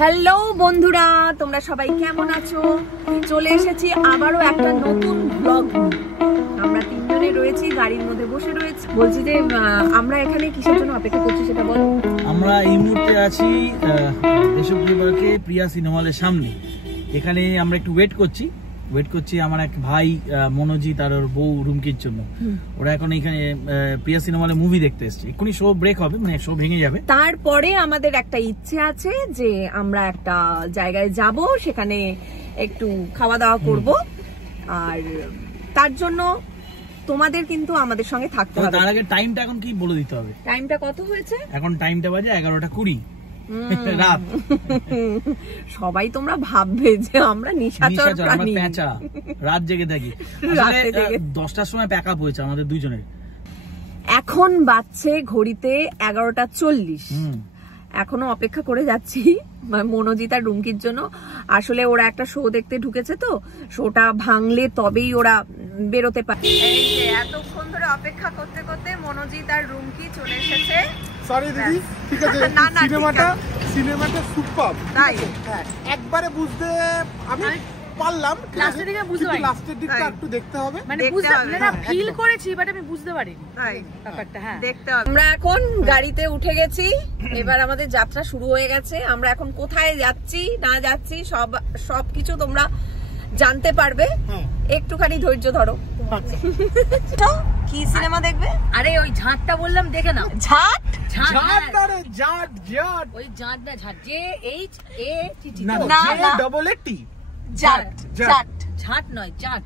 Hello বন্ধুরা, তোমরা সবাই কেমন আছো? চলে এসেছি আবারও একটা নতুন ব্লগ। আমরা তিনজনে রয়েছি, গাড়ির মধ্যে বসে রয়েছি। বলছি যে আমরা এখানে কিসের জন্য অপেক্ষা করছি সেটা বলো। আমরা এই মুহূর্তে আছি দেশপ্রিয় পার্কে প্রিয়া সিনেমা হলের সামনে। এখানে আমরা একটু ওয়েট করছি আমার এক ভাই মনোজিৎ আর ওর বউ রুমকির জন্য। ওরা এখন এখানে প্রিয়া সিনেমা হলে মুভি দেখতে এসছে। এক্ষুনি শো ব্রেক হবে, মানে শো ভেঙে যাবে। তারপরে আমাদের একটা ইচ্ছে আছে যে আমরা একটা জায়গায় যাব, সেখানে একটু খাওয়া দাওয়া করব। আর তার জন্য তোমাদের কিন্তু আমাদের সঙ্গে থাকতে হবে। তার আগে টাইমটা এখন কি বলে দিতে হবে। টাইমটা কত হয়েছে? এখন টাইমটা বাজে 11:20 রাত। সবাই তোমরা ভাববে যে আমরা নিশাচর প্রাণী, পেঁচা, রাত জেগে থাকি। 10টার সময় প্যাক আপ হয়েছে আমাদের দুজনের। এখন বাজছে ঘড়িতে 11:40। এখনো অপেক্ষা করে যাচ্ছি মনোজিৎ আর রুমকির জন্য। আসলে ওরা একটা শো দেখতে ঢুকেছে, তো শোটা ভাঙলে তবেই ওরা বেরোতে পারে। এই যে এতক্ষণ ধরে অপেক্ষা করতে করতে মনোজিৎ আর রুমকি চলে এসেছে। সরি দিদি, ঠিক আছে। সিনেমাটা সুপার, তাই একবারে বুঝতে আমি পারলাম, লাস্টের দিকটা একটু দেখতে হবে, মানে বুঝতে না ফিল করেছি, বাট আমি বুঝতে পারিনি ব্যাপারটা। হ্যাঁ, দেখতে হবে। আমরা এখন গাড়িতে উঠে গেছি, এবার আমাদের যাত্রা শুরু হয়ে গেছে। আমরা এখন কোথায় যাচ্ছি না যাচ্ছি সবকিছু তোমরা জানতে পারবে। একটুখানি ধৈর্য ধরো। কি সিনেমা দেখবে? আরে ওই ঝাঁটটা বললাম, দেখে নাও। ঝাঁট? ওই ঝাঁট না, ঝাঁট জে এইচ এ টি টি, না ডবল এ টি। ঝাঁট নয়, জাট।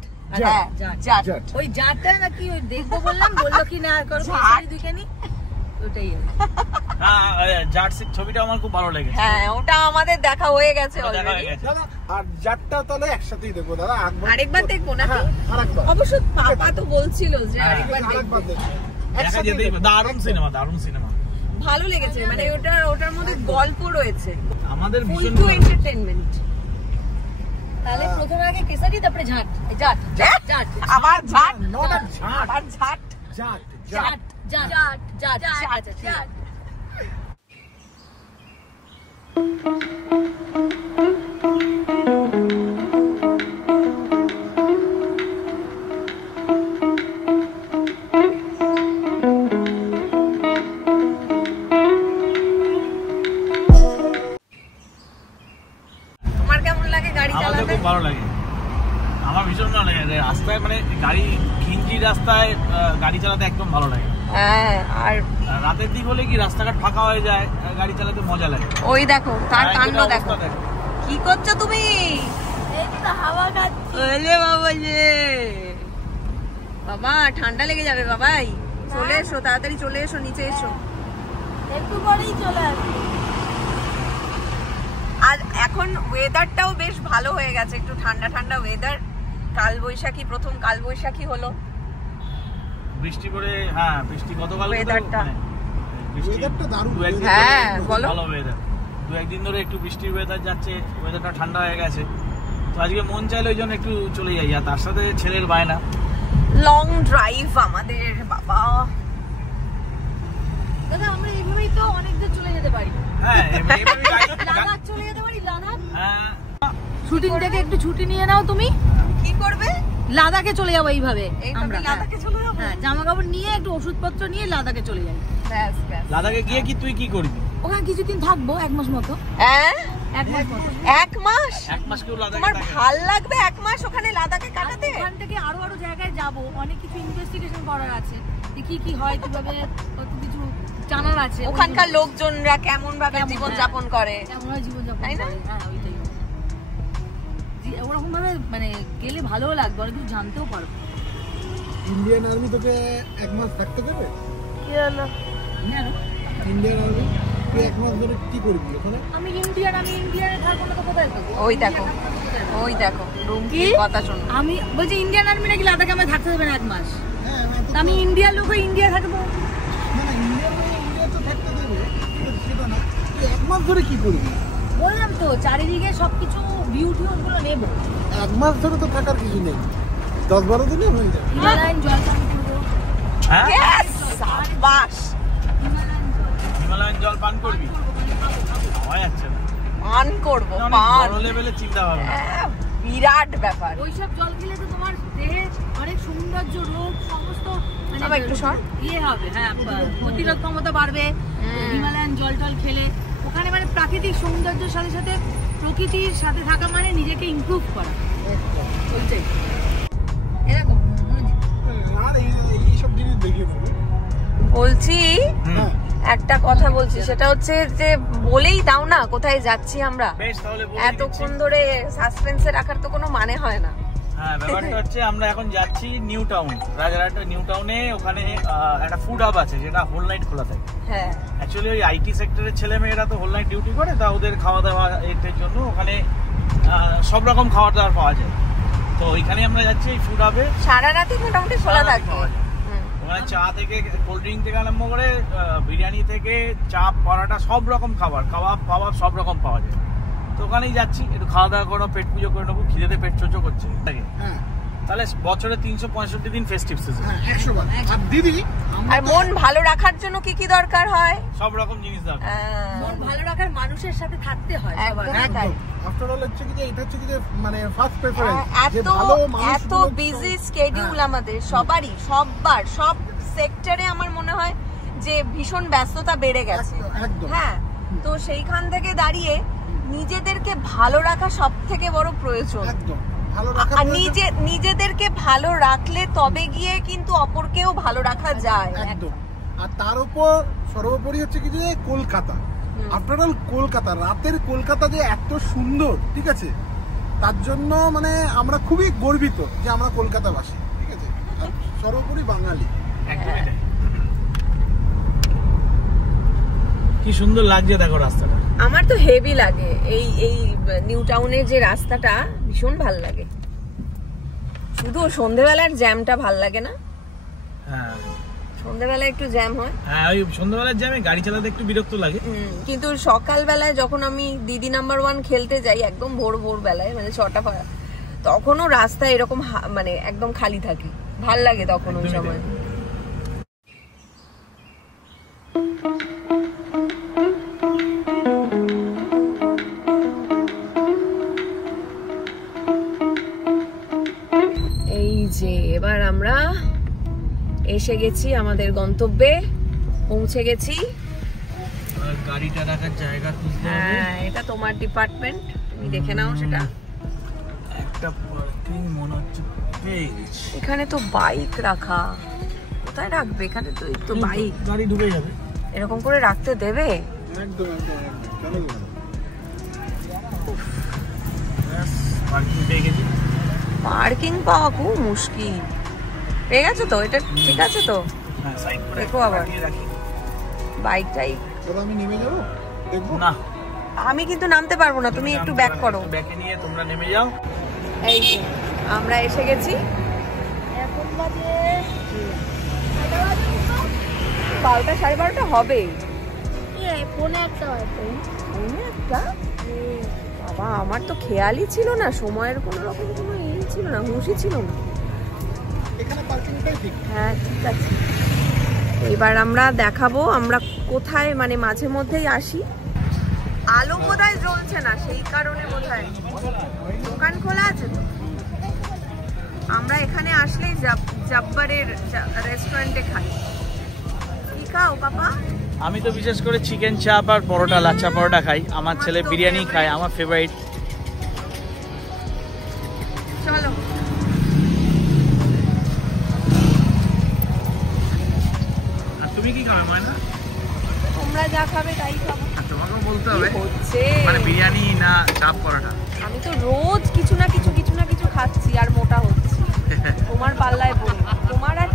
ওই জাটটা নাকি ওই দেখবো বললাম, বললো কি না দুইখানি, ওটাই জাট ছবিটা আমার খুব ভালো লেগেছে। হ্যাঁ, ওটা আমাদের দেখা হয়ে গেছে অলরেডি। আর জাটটা তাহলে একসাথেই দেখবো দাদা। আরেকবার দেখবো নাকি? অবশ্য পাপা তো বলছিল যে আরেকবার দেখবো। দারুণ সিনেমা ভালো লেগেছে, মানে ওটার মধ্যে গল্প রয়েছে, আমাদের ভীষণ এন্টারটেইনমেন্ট। তাহলে প্রথমে আগে কেসারি, তারপরে ঝাঁট। আবার ঝাঁট, আবার ঝাঁট। খুব ভালো লাগে, আমার ভীষণ ভালো লাগে। রাস্তায় মানে গাড়ি ঘিঞ্জি রাস্তায় গাড়ি চালাতে একদম ভালো লাগে। হ্যাঁ, আর রাতের দিক হলে কি রাস্তাঘাট ফাঁকা হয়ে যায়, গাড়ি চালাতে মজা লাগে। ওই দেখো তার কাণ্ড দেখো। কি করছো তুমি? এই তো হাওয়া খাচ্ছি। ওলে বাবা রে বাবা, ঠান্ডা লেগে যাবে বাবাই। চলে এসো, তাড়াতাড়ি চলে এসো, নিচে এসো। একটু পরেই চলে আসবে। আর এখন ওয়েদারটাও বেশ ভালো হয়ে গেছে, একটু ঠান্ডা ঠান্ডা ওয়েদার। কালবৈশাখী, প্রথম কালবৈশাখী হলো, বৃষ্টি পড়ে। হ্যাঁ, বৃষ্টি গতকাল ওয়েদারটা দারুণ। হ্যাঁ বলো। ভালো ওয়েদার, দু একদিন ধরে একটু বৃষ্টির ওয়েদার যাচ্ছে, ওয়েদারটা ঠান্ডা হয়ে গেছে। তো আজকে মন চাইলে ওই জন্য একটু চলে যাই, আর তার সাথে ছেলের বায়না। লং ড্রাইভ আমাদের বাবা। দাদা আমরা এইভাবেই তো অনেক দূর চলে যেতে পারি। হ্যাঁ, লাদাখ চলে যেতে পারি। লাদাখ হ্যাঁ, শুটিং থেকে একটু ছুটি নিয়ে নাও তুমি। কি করবে? লাদাখে চলে যাবো এইভাবে। আমরা লাদাখে চলে যাবো। হ্যাঁ, জামা কাপড় নিয়ে একটু ওষুধপত্র নিয়ে লাদাখে চলে যাই। ব্যাস। লাদাখে গিয়ে কি তুই কি করবি? ওখানে কিছুদিন থাকবো, 1 মাস মতো। হ্যাঁ, 1 মাস মতো। 1 মাস? 1 মাস কেউ লাদাখে তোমার থাকে? ভাল লাগবে 1 মাস ওখানে লাদাখে কাটাতে? ওখান থেকে আরো জায়গায় যাবো, অনেক কিছু ইনভেস্টিগেশন করার আছে, কি হয় কিভাবে, কত কিছু জানার আছে। ওখানকার লোকজনরা কেমন ভাবে জীবন যাপন করে, কেমন হয় জীবন যাপন, তাই না? হ্যাঁ, ওইটাই। ওরকম ভাবে মানে গেলে ভালোও লাগবে, অনেক কিছু জানতেও পারবো। ইন্ডিয়ান আর্মি তোকে 1 মাস থাকতে দেবে? কি হলো? ইন্ডিয়ান আর্মি তুই 1 মাস ধরে কি করবি ওখানে? আমি ইন্ডিয়ানে থাকবো না তো কোথায় থাকবো? ওই দেখো রুমকি কথা শোনো। আমি বলছি ইন্ডিয়ান আর্মি নাকি লাদাখে আমায় থাকতে দেবে না 1 মাস। আমি ইন্ডিয়ার লোক, ইন্ডিয়া থাকবো। ইন্ডিয়া তো থাকতে দেবে, সেটা না। তুই 1 মাস ধরে কি করবি? বললাম তো চারিদিকে সবকিছু বিউটি গুলো নেবো। 1 মাস ধরে তো থাকার কিছু নেই, 10-12 দিনে হয়ে যাবে। হিমালয়ান জল পান করবো। হিমালয়ান জল পান করবি? হয় যাচ্ছে না। পান করবো, পান লেভেলে চিন্তা ভাবনা, বিরাট ব্যাপার। ওইসব জল খেলে তো তোমার দেহে অনেক সৌন্দর্য, রোগ সমস্ত মানে একটু ইয়ে হবে। হ্যাঁ, প্রতিরোধ ক্ষমতা বাড়বে হিমালয়ান জল টল খেলে। ওখানে মানে প্রাকৃতিক সৌন্দর্যের সাথে সাথে প্রকৃতির সাথে থাকা মানে নিজেকে ইমপ্রুভ করা। এরকম এইসব জিনিস দেখে বলছি, একটা কথা বলছি, সেটা হচ্ছে যে বলেই দাও না কোথায় যাচ্ছি আমরা। এতক্ষণ ধরে সাসপেন্সে রাখার তো কোনো মানে হয় না। হ্যাঁ, ব্যাপারটা হচ্ছে আমরা এখন যাচ্ছি নিউ টাউন, রাজারহাটের নিউ টাউনে। ওখানে একটা ফুড হাব আছে যেটা হোল নাইট খোলা থাকে। হ্যাঁ, অ্যাকচুয়ালি ওই আইটি সেক্টরের ছেলে মেয়েরা তো হোল নাইট ডিউটি করে, তা ওদের খাওয়া দাওয়া এর জন্য ওখানে সব রকম খাবার দাবার পাওয়া যায়। তো ওইখানে আমরা যাচ্ছি এই ফুড হাবে। সারা রাতই মোটামুটি খোলা থাকে। ওখানে চা থেকে কোল্ড ড্রিঙ্ক থেকে আরম্ভ করে বিরিয়ানি থেকে চাপ পরোটা সব রকম খাবার, কাবাব সব রকম পাওয়া যায়। তো ওখানেই যাচ্ছি, একটু খাওয়া দাওয়া করবো, পেট পুজো করে নেবো। খিদেতে পেট চোচো করছে। তাহলে বছরে 365 দিন ফেস্টিভ সিজন। 100 বার। আর দিদি, আর মন ভালো রাখার জন্য কি কি দরকার হয়? সব রকম জিনিস দরকার। মন ভালো রাখার মানুষের সাথে থাকতে হয়। একদম। আফটার অল হচ্ছে কি যে এটা হচ্ছে কি যে মানে ফার্স্ট প্রেফারেন্স, যে ভালো মানুষ। এত বিজি স্কেডিউল আমাদের সবারই, সববার সব সেক্টরে আমার মনে হয় যে ভীষণ ব্যস্ততা বেড়ে গেছে। হ্যাঁ, তো সেইখান থেকে দাঁড়িয়ে নিজেদেরকে ভালো রাখা সব থেকে বড় প্রয়োজন। আর নিজেদেরকে ভালো রাখলে তবে গিয়ে কিন্তু অপরকেও ভালো রাখা যায়। একদম। আর তার উপর সর্বোপরি হচ্ছে কি যে কলকাতা, আফটার অল কলকাতা, রাতের কলকাতা যে এত সুন্দর, ঠিক আছে, তার জন্য মানে আমরা খুবই গর্বিত যে আমরা কলকাতাবাসী, ঠিক আছে, আর সর্বোপরি বাঙালি। কি সুন্দর লাগছে দেখো রাস্তাটা। আমার তো হেভি লাগে এই নিউ টাউনের যে রাস্তাটা, ভীষণ ভাল লাগে। শুধু সন্ধ্যেবেলার জ্যামটা ভাল লাগে না? হ্যাঁ, সন্ধ্যেবেলায় একটু জ্যাম হয়। হ্যাঁ, ওই সন্ধ্যেবেলার জ্যামে গাড়ি চালাতে একটু বিরক্ত লাগে। কিন্তু সকালবেলায় যখন আমি দিদি নাম্বার 1 খেলতে যাই, একদম ভোর বেলায়, মানে 6টা তখনও রাস্তা এরকম মানে একদম খালি থাকে, ভাল লাগে তখন ওই সময়। এই যে এবার আমরা এসে গেছি আমাদের গন্তব্যে, পৌঁছে গেছি। গাড়িটা রাখার জায়গা খুঁজতে হবে। হ্যাঁ, এটা তোমার ডিপার্টমেন্ট, তুমি দেখে নাও সেটা। একটা পার্কিং মনে হচ্ছে পেয়ে গেছি। এখানে তো বাইক রাখা, কোথায় রাখবে? এখানে তো এই তো বাইক, গাড়ি ডুবে যাবে। এরকম করে রাখতে দেবে? একদম একদম। পার্কিং পেয়ে গেছি। পার্কিং পাওয়া খুব মুশকিল। পেয়ে গেছো তো? এটা ঠিক আছে তো? হ্যাঁ, সাইড করে দেখো আবার বাইকটাই। আমি নেমে যাবো, দেখবো না, আমি কিন্তু নামতে পারবো না, তুমি একটু ব্যাক করো। ব্যাকে নিয়ে তোমরা নেমে যাও। এই যে আমরা এসে গেছি। এখন বাজে 12টা 12:30 হবে। পৌনে একটা হয়তো। পৌনে একটা? বাবা, আমার তো খেয়ালই ছিল না, সময়ের কোনো রকম কোনো ই ছিল না, হুঁশই ছিল না। এখানে পার্কিংটাই ঠিক। হ্যাঁ, ঠিক আছে। এবার আমরা দেখাবো আমরা কোথায়, মানে মাঝে মধ্যেই আসি। আলো বোধহয় জ্বলছে না, সেই কারণে বোধহয়। দোকান খোলা আছে তো। আমরা এখানে আসলেই জব্বারের রেস্টুরেন্টে খাই। কি খাও পাপা? আমি তো বিশেষ করে চিকেন চাপ আর পরোটা, লাচ্ছা পরোটা খাই। আমার ছেলে বিরিয়ানি খায়, আমার ফেভারিট। চলো। আর তুমি কি খাবে ময়না? তোমরা যা খাবে তাই খাবো। তোমাকেও বলতে হবে হচ্ছে মানে বিরিয়ানি না চাপ পরোটা। আমি তো রোজ কিছু না কিছু খাচ্ছি আর মোটা হচ্ছি। তোমার পাল্লায় পড়ি। তোমার আর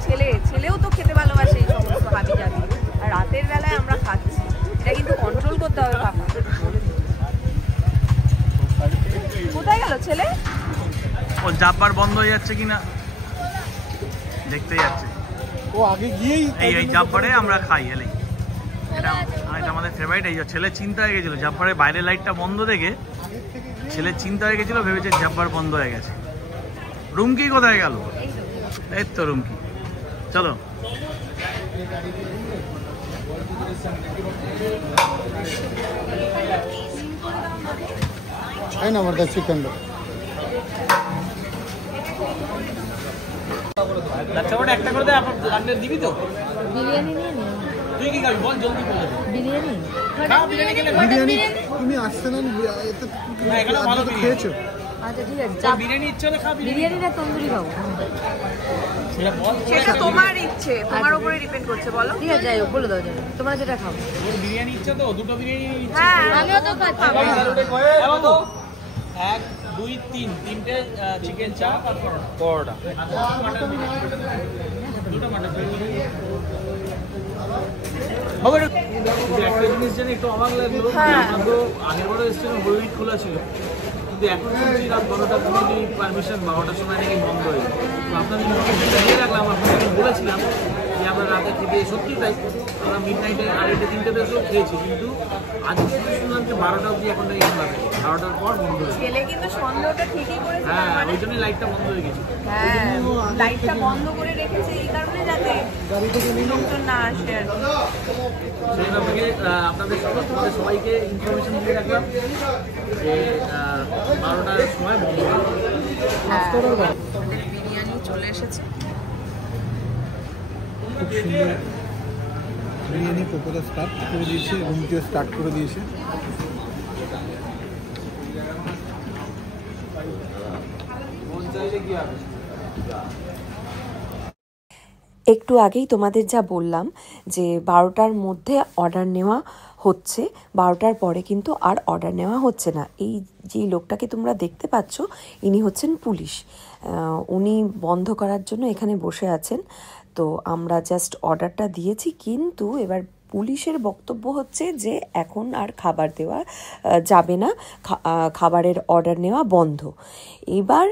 ছেলেও তো খেতে ভালোবাসে এই সমস্ত হাবি জাবি, আর রাতের বেলায় আমরা খাচ্ছি। এটা কিন্তু কন্ট্রোল করতে হবে বাবা। কোথায় গেল ছেলে? ও জাব্বার বন্ধ হয়ে যাচ্ছে কিনা দেখতে যাচ্ছে। ও আগে গিয়েই এই জাব্বারে আমরা খাই এলেই। এটা আমাদের ফেভারিট। এই ছেলে চিন্তা হয়ে গেছিল, জাব্বারের বাইরের লাইটটা বন্ধ দেখে ছেলে চিন্তা হয়ে গেছিল, ভেবেছে জাব্বার বন্ধ হয়ে গেছে। রুমকি কোথায় গেল? এই তো রুমকি। চলো। 6 number the chicken. আচ্ছা ওটা একটা করে দে, আপনি লাগলে দিবি তো? বিরিয়ানি নিয়ে নে। তুই কি খাবি বল, জলদি বলে দে। বিরিয়ানি খা বিরিয়ানি খেলে বিরিয়ানি তুমি আসছে না এতে না, এখানে ভালো খেয়েছো? আচ্ছা ঠিক আছে, তোর বিরিয়ানি ইচ্ছে হলে খা বিরিয়ানি না তন্দুরি খাবো? সেটা বল। সেটা তোমার ইচ্ছে, তোমার উপরে ডিপেন্ড করছে, বলো। ঠিক আছে যাই হোক, বলে দাও যাবে, তোমরা যেটা খাবো। তোর বিরিয়ানি ইচ্ছে তো, দুটো বিরিয়ানি ইচ্ছে। হ্যাঁ আমিও তো খাচ্ছি। 1 2 3 তিনটে চিকেন চাপ আর পরোটা। দুটো মাটন। একটা জিনিস জানি একটু অবাক লাগলো, আমরা আগের বারে এসেছিলাম হলুদ খোলা ছিল, কিন্তু এখন শুনছি রাত 12টা কমিটি পারমিশন 12টার সময় নাকি বন্ধ হয়ে যায়। তো আপনাদের ইনফরমেশনটা দিয়ে রাখলাম, আপনাদের বলেছিলাম যে আমরা রাতে খেতে, সত্যি তাই আমরা মিড নাইটে 2:30 3টেতে এসেও খেয়েছি, কিন্তু আজকে শুনলাম যে 12টা অবধি এখন নাকি খোলা থাকে, 12টার পর বন্ধ হয়ে যায়। ছেলে কিন্তু সন্দেহটা ঠিকই করেছে। হ্যাঁ ওই জন্যই লাইটটা বন্ধ হয়ে গেছে। হ্যাঁ লাইটটা বন্ধ করে রেখেছে এই কারণে যাতে লোকজন না আসে আর কি। সেই থেকে আপনাদের সবাইকে ইনফরমেশন দিয়ে রাখলাম যে 12টার সময় বন্ধ হবে। আমাদের বিরিয়ানি চলে এসেছে। খুব সুন্দর বিরিয়ানি কোকোদা স্টার্ট করে দিয়েছে, রুমটিও স্টার্ট করে দিয়েছে। একটু আগেই তোমাদের যা বললাম যে 12টার মধ্যে অর্ডার নেওয়া হচ্ছে, 12টার পরে কিন্তু আর অর্ডার নেওয়া হচ্ছে না। এই যে লোকটাকে তোমরা দেখতে পাচ্ছ ইনি হচ্ছেন পুলিশ, উনি বন্ধ করার জন্য এখানে বসে আছেন। তো আমরা জাস্ট অর্ডারটা দিয়েছি, কিন্তু এবার পুলিশের বক্তব্য হচ্ছে যে এখন আর খাবার দেওয়া যাবে না, খাবারের অর্ডার নেওয়া বন্ধ। এবার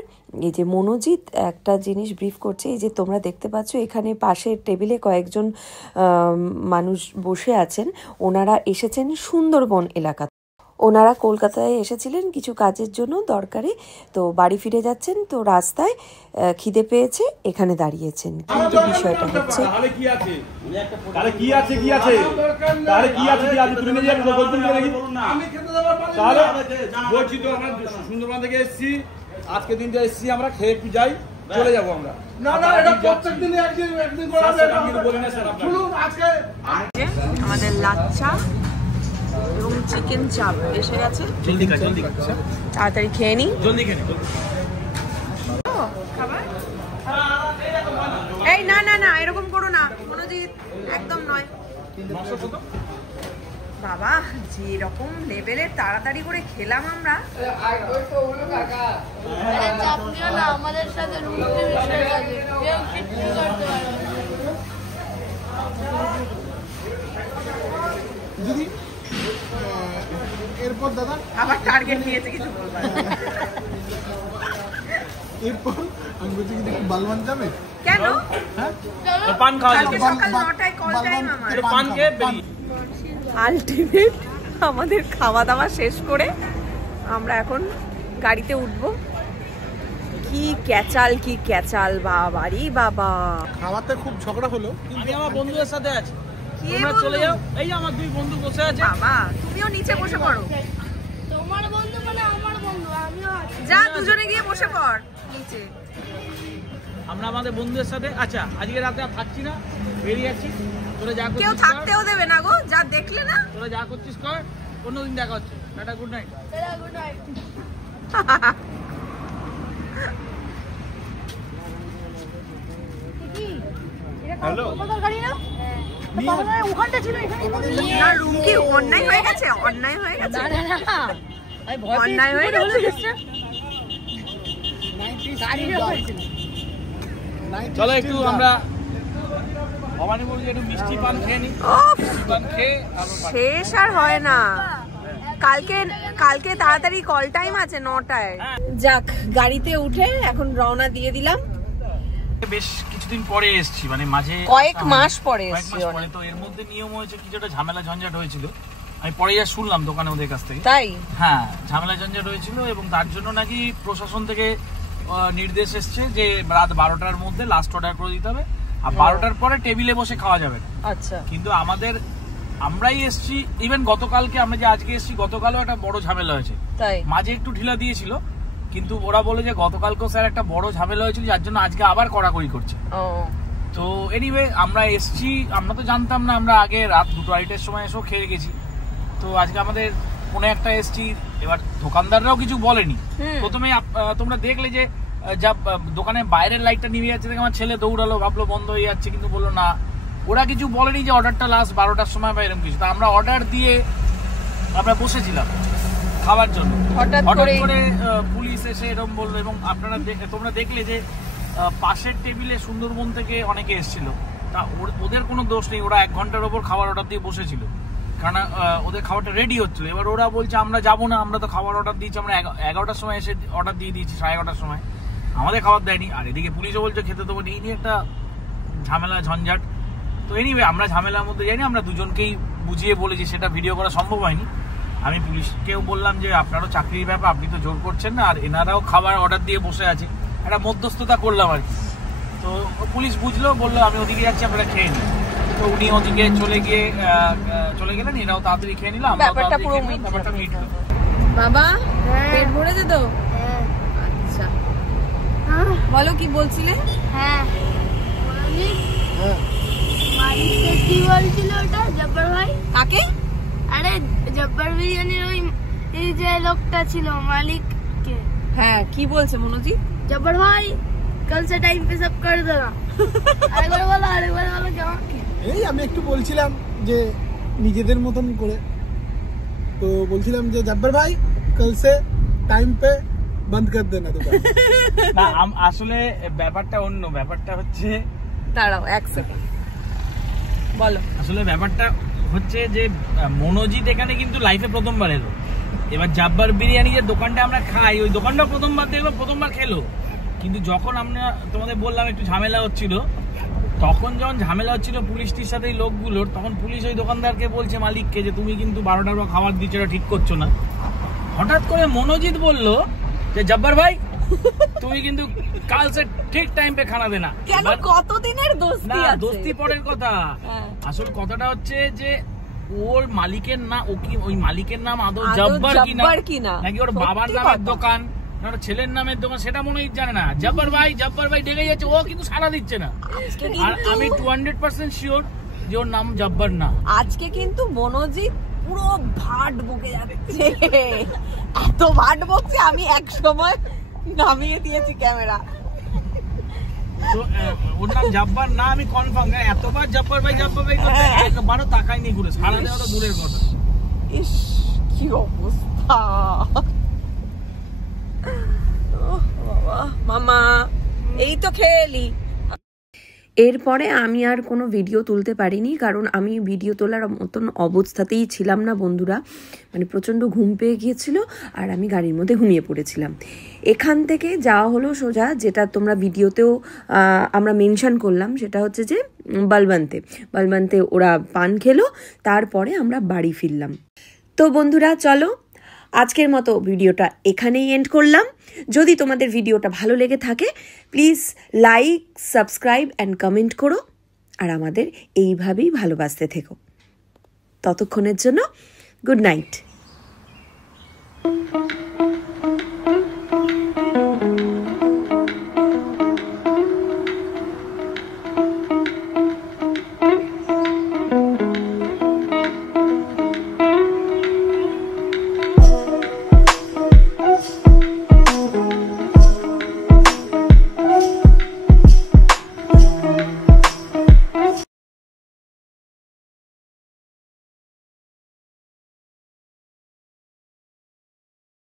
এই যে মনোজিৎ একটা জিনিস ব্রিফ করছে, এই যে তোমরা দেখতে পাচ্ছ এখানে পাশের টেবিলে কয়েকজন মানুষ বসে আছেন, ওনারা এসেছেন সুন্দরবন এলাকা। ওনারা কলকাতায় এসেছিলেন কিছু কাজের জন্য দরকারে, তো বাড়ি ফিরে যাচ্ছেন, তো রাস্তায় খিদে পেয়েছে, এখানে দাঁড়িয়েছেন। কিন্তু বিষয়টা হচ্ছে সুন্দরবন থেকে এসেছি, আজকে দিনটা এসেছি আমরা, খেয়ে একটু যাই, চলে যাবো আমরা। আমাদের লাচ্চা এবং চিকেন চাপ এসে গেছে। জলদি খা, জলদি খা, তাড়াতাড়ি খেয়ে নি। জলদি খেয়ে নে। খাবার এই না না না এরকম করো না মনোজিৎ, একদম নয় বাবা। যেরকম লেভেলের তাড়াতাড়ি করে খেলাম আমরা। আমাদের সাথে যদি এরপর দাদা আবার টার্গেট নিয়েছে কিছু বলবো। এরপর আমি বলছি কি দেখি বালবান যাবে কেন? হ্যাঁ পান খাওয়া কালকে যাবে, সকাল 9টায় কল টাইম আমার। পান খেয়ে বেরিয়ে। আলটিমেট আমাদের খাওয়া দাওয়া শেষ করে আমরা এখন গাড়িতে উঠবো। কি ক্যাচাল বাবারি বাবা। খাওয়াতে খুব ঝগড়া হলো। আমি আমার বন্ধুদের সাথে আছি, কে তোমরা বন্ধু? চলে যাও। এই যে আমার দুই বন্ধু বসে আছে। বাবা তুমিও নিচে বসে পড়ো। তোমার বন্ধু মানে আমার বন্ধু, আমিও আছি। যা দুজনে গিয়ে বসে পড় নিচে। আমরা আমাদের বন্ধুদের সাথে, আচ্ছা আজকে রাতে আর থাকছি না, বেরিয়ে যাচ্ছি। তোরা যা কেউ করছিস কর, থাকতেও দেবে না গো, যা দেখলে না। তোরা যা করছিস কর, অন্যদিন দেখা হচ্ছে। Tata, good night. Good night. Hello, গাড়ি না ওখানটা ছিল, এখানে না রুম কি অন্যায় হয়ে গেছে? অন্যায় হয়ে গেছে, অন্যায় হয়ে গেছে। চলো একটু আমরা ভবানীপুর যে একটু মিষ্টি পান খেয়ে নিই। ওফ, মিষ্টি পান খেয়ে শেষ আর হয় না। কালকে তাড়াতাড়ি কল টাইম আছে 9টায়। যাক গাড়িতে উঠে এখন রওনা দিয়ে দিলাম। বেশ কিছুদিন পরে এসেছি, মানে মাঝে কয়েক মাস পরে কয়েক এসেছি। মাস পরে। তো এর মধ্যে নিয়ম হয়েছে কিছুটা ঝামেলা ঝঞ্ঝাট হয়েছিল, আমি পরে যা শুনলাম দোকানে ওদের কাছ থেকে। তাই হ্যাঁ ঝামেলা ঝঞ্ঝাট হয়েছিল, এবং তার জন্য নাকি প্রশাসন থেকে নির্দেশ এসছে যে রাত 12টার মধ্যে লাস্ট অর্ডার করে দিতে হবে, আর 12টার পরে টেবিলে বসে খাওয়া যাবে না। আচ্ছা। কিন্তু আমাদের আমরাই এসছি, ইভেন গতকালকে আমরা যে আজকে এসছি গতকালও একটা বড় ঝামেলা হয়েছে, তাই মাঝে একটু ঢিলা দিয়েছিল, কিন্তু ওরা বলে যে গতকালকেও স্যার একটা বড় ঝামেলা হয়েছিল যার জন্য আজকে আবার কড়াকড়ি করছে। তো এনিওয়ে আমরা এসছি, আমরা তো জানতাম না, আমরা আগে রাত 2-2:30-এর সময় এসেও খেয়ে গেছি। তো আজকে আমাদের মনে একটা এসছি, এবার দোকানদাররাও কিছু বলেনি। প্রথমে তোমরা দেখলে যে যা দোকানের বাইরের লাইটটা নিভে যাচ্ছে দেখে আমার ছেলে দৌড়ালো, ভাবলো বন্ধ হয়ে যাচ্ছে, কিন্তু বললো না, ওরা কিছু বলেনি যে অর্ডারটা লাস্ট 12টার সময় বা এরকম কিছু। তা আমরা অর্ডার দিয়ে আমরা বসেছিলাম খাওয়ার জন্য, হঠাৎ করে পুলিশ এসে এরকম বললো। এবং তোমরা দেখলে যে পাশের টেবিলে সুন্দরবন থেকে অনেকে এসেছিল, তা ওদের কোনো দোষ নেই, ওরা 1 ঘন্টার ওপর খাবার অর্ডার দিয়ে বসেছিল, কারণ ওদের খাবারটা রেডি হচ্ছিল। এবার ওরা বলছে আমরা যাবো না, আমরা তো খাবার অর্ডার দিয়েছি, আমরা 11টার সময় এসে অর্ডার দিয়ে দিয়েছি, 11:30টার সময় আমাদের খাবার দেয়নি। আর এদিকে পুলিশও বলছে খেতে দেবো, এই নিয়ে একটা ঝামেলা ঝঞ্ঝাট। তো এনিওয়ে আমরা ঝামেলার মধ্যে যাইনি, আমরা দুজনকেই বুঝিয়ে বলেছি, সেটা ভিডিও করা সম্ভব হয়নি। আমি পুলিশকেও বললাম যে আপনারও চাকরির ব্যাপার, আপনি তো জোর করছেন না, আর এনারাও খাবার অর্ডার দিয়ে বসে আছে, একটা মধ্যস্থতা করলাম আর কি। তো পুলিশ বুঝলো, বললো আমি ওদিকে যাচ্ছি, আপনারা খেয়ে নিন। তো উনি ওদিকে চলে গেলেন, এরাও তাড়াতাড়ি খেয়ে নিলাম, ব্যাপারটা মিটলো। বাবা পেট ভরেছে তো? আচ্ছা বলো কি বলছিলে? হ্যাঁ কি বলছিল ওটা জব্বার ভাই? কাকে? আরে জব্বার বিরিয়ানির ওই এই যে লোকটা ছিল মালিক কে। হ্যাঁ কি বলছে মনোজি? জব্বার ভাই কাল সে টাইম পে সব করে দেনা। আরেকবার বলো কেমন? এই আমি একটু বলছিলাম যে নিজেদের মতন করে, তো বলছিলাম যে জব্বার ভাই কাল সে টাইম পে বন্ধ করে দেনা দোকান। না আসলে ব্যাপারটা অন্য, ব্যাপারটা হচ্ছে, দাঁড়াও 1 সেকেন্ড বলো। আসলে ব্যাপারটা হচ্ছে যে মনোজিৎ এখানে কিন্তু লাইফে প্রথমবার এলো। এবার জব্বার বিরিয়ানি যে দোকানটা আমরা খাই, ওই দোকানটা প্রথমবার দেখলো, প্রথমবার খেলো। কিন্তু যখন আমরা তোমাদের বললাম একটু ঝামেলা হচ্ছিল, তখন যখন ঝামেলা হচ্ছিল পুলিশটির সাথে এই লোকগুলোর, তখন পুলিশ ওই দোকানদারকে বলছে মালিককে যে তুমি কিন্তু 12টার পর খাবার দিচ্ছ, এটা ঠিক করছো না। হঠাৎ করে মনোজিৎ বললো যে জব্বার ভাই তুমি কিন্তু কাল সে ঠিক টাইম পে খানা দেনা। কেন? কতদিনের দোস্তি আছে? দোস্তি পরের কথা, আসল কথাটা হচ্ছে যে ওর মালিকের নাম, ওই মালিকের নাম আদৌ জব্বার কিনা, নাকি ওর বাবার নামের দোকান, না ওর ছেলের নামের দোকান, সেটা মনে হয় জানে না। জব্বার ভাই ডেকে যাচ্ছে, ও কিন্তু সাড়া দিচ্ছে না। আর আমি 200% শিওর যে ওর নাম জব্বার না। আজকে কিন্তু মনোজিৎ পুরো ভাট বকে যাচ্ছে, এত ভাট বকছে আমি এক সময় নামিয়ে দিয়েছি ক্যামেরা। তো ওর নাম জব্বার না, আমি কনফার্ম, এতবার জব্বার ভাই করতে একবারও তাকাইনি ঘুরে, সারা দেওয়া তো দূরের কথা। ইস কি অবস্থা! মামা এই তো খেলি। এরপরে আমি আর কোনো ভিডিও তুলতে পারিনি, কারণ আমি ভিডিও তোলার মতন অবস্থাতেই ছিলাম না বন্ধুরা, মানে প্রচণ্ড ঘুম পেয়ে গিয়েছিল আর আমি গাড়ির মধ্যে ঘুমিয়ে পড়েছিলাম। এখান থেকে যাওয়া হলো সোজা, যেটা তোমরা ভিডিওতেও আমরা মেনশন করলাম, সেটা হচ্ছে যে বালবান্তে ওরা পান খেলো, তারপরে আমরা বাড়ি ফিরলাম। তো বন্ধুরা চলো আজকের মতো ভিডিওটা এখানেই এন্ড করলাম। যদি তোমাদের ভিডিওটা ভালো লেগে থাকে please like, subscribe and comment করো, আর আমাদের এইভাবেই ভালোবাসতে থেকো। ততক্ষণের জন্য গুড নাইট।